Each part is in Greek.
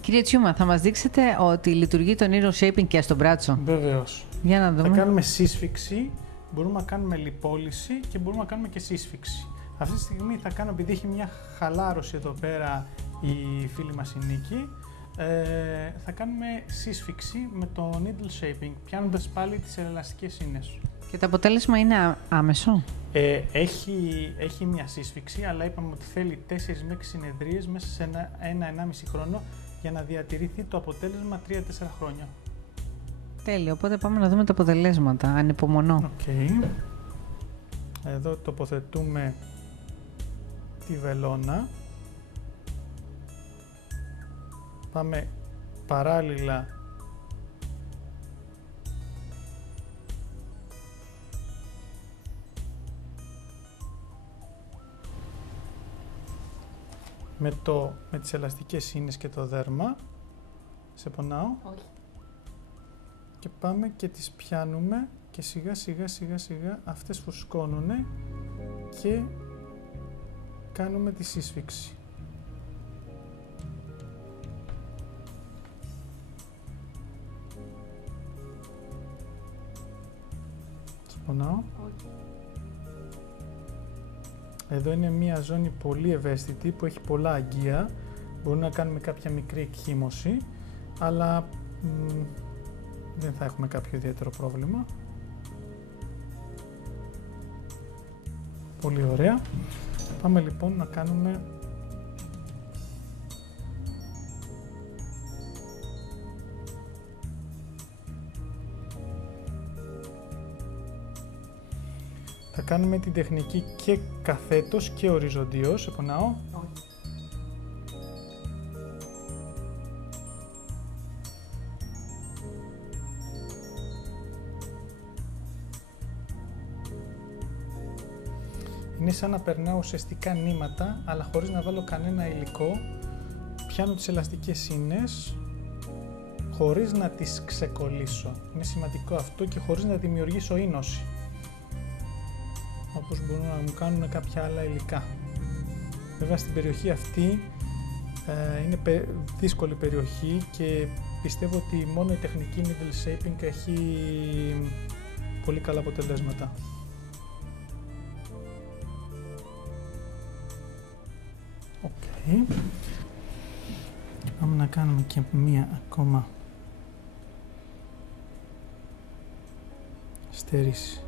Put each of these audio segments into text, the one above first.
Κύριε Τσιούμα, θα μας δείξετε ότι λειτουργεί το Needle Shaping και στο μπράτσο? Βεβαίως. Για να δούμε. Θα κάνουμε σύσφυξη, μπορούμε να κάνουμε λιπόλυση και μπορούμε να κάνουμε και σύσφυξη. Αυτή τη στιγμή θα κάνω, επειδή έχει μια χαλάρωση εδώ πέρα η φίλη μας η Νίκη, θα κάνουμε σύσφυξη με το Needle Shaping, πιάνοντας πάλι τις ελαστικές ίνες. Και το αποτέλεσμα είναι άμεσο? Έχει μια σύσφυξη, αλλά είπαμε ότι θέλει 4 με 6 συνεδρίες μέσα σε ένα-1,5 χρόνο για να διατηρηθεί το αποτέλεσμα 3-4 χρόνια. Τέλειο, οπότε πάμε να δούμε τα αποτελέσματα. Ανυπομονώ. Okay. Εδώ τοποθετούμε τη βελόνα. Πάμε παράλληλα με τις ελαστικές ίνες και το δέρμα. Σε πονάω? Όχι. Και πάμε και τις πιάνουμε και σιγά σιγά αυτές φουσκώνουνε και κάνουμε τη σύσφυξη. Σε πονάω? Όχι. Εδώ είναι μια ζώνη πολύ ευαίσθητη που έχει πολλά αγγεία. Μπορούμε να κάνουμε κάποια μικρή εκχύμωση, αλλά δεν θα έχουμε κάποιο ιδιαίτερο πρόβλημα. Πολύ ωραία. Πάμε λοιπόν να κάνουμε την τεχνική και καθέτος και οριζοντίως. Σε πονάω? Όχι. Είναι σαν να περνάω ουσιαστικά νήματα, αλλά χωρίς να βάλω κανένα υλικό. Πιάνω τις ελαστικές ίνες, χωρίς να τις ξεκολλήσω. Είναι σημαντικό αυτό και χωρίς να δημιουργήσω ίνωση, όπως μπορούν να μου κάνουν κάποια άλλα υλικά. Βέβαια στην περιοχή αυτή είναι δύσκολη περιοχή και πιστεύω ότι μόνο η τεχνική Needle Shaping έχει πολύ καλά αποτελέσματα. Okay. Πάμε να κάνουμε και μία ακόμα στέρηση.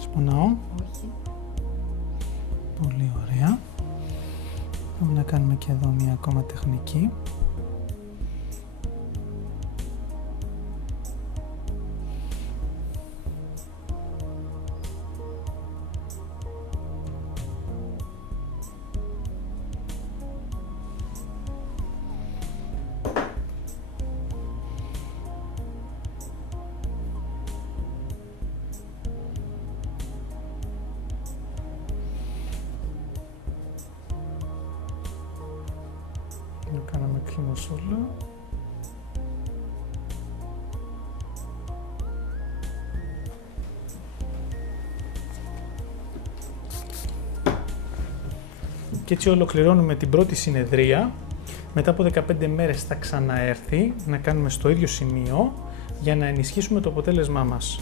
Σπονάω? Όχι. Πολύ ωραία. Πάμε να κάνουμε και εδώ μία ακόμα τεχνική. Να κάναμε κλιμωσούλα. Και έτσι ολοκληρώνουμε την πρώτη συνεδρία. Μετά από 15 μέρες θα ξαναέρθει να κάνουμε στο ίδιο σημείο για να ενισχύσουμε το αποτέλεσμά μας.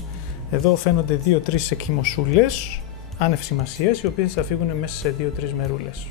Εδώ φαίνονται 2-3 εκχυμωσούλες άνευ σημασίας, οι οποίες θα φύγουν μέσα σε 2-3 μερούλες.